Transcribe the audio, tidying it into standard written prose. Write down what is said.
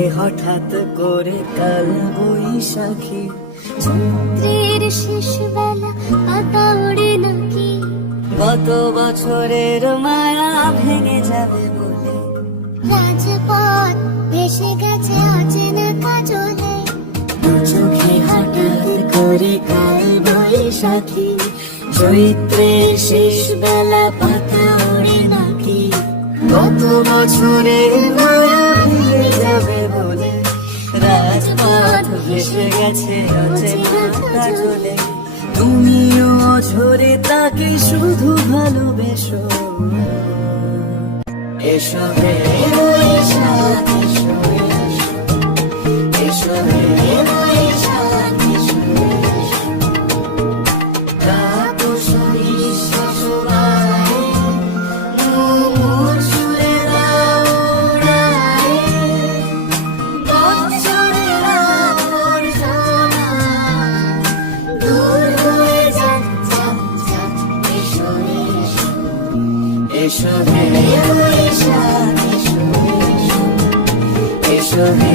চোখে হঠাৎ করে কাল বৈশাখী, চৈত্রের শেষ বেলা পাতা ওড়ে নাকি, গত বছরের মায়া ভেঙে যাবে বলে রাজপথ ভেসে গেছে অচেনা কাজলে, দু চোখে হঠাৎ করে কাল বৈশাখী, চৈত্রের শেষ বেলা পাতা ওড়ে নাকি, গত বছরের মায়া ভেঙে যাবে বলে রাজপথ ভেসে গেছে অচেনা কাজলে। তুমিও অঝরে তাকে শুধু ভালোবেসো, এসো হে বৈশাখ এসো, এসো হে বৈশাখ এসো, তাপসী শিশুরায় মুমুর সুরে দাও উড়ায়, বৎসরের আবর্জনা দূর হয়ে যাক যাক যাক, এসো এসো, এসো হে বৈশাখ এসো, এসো হে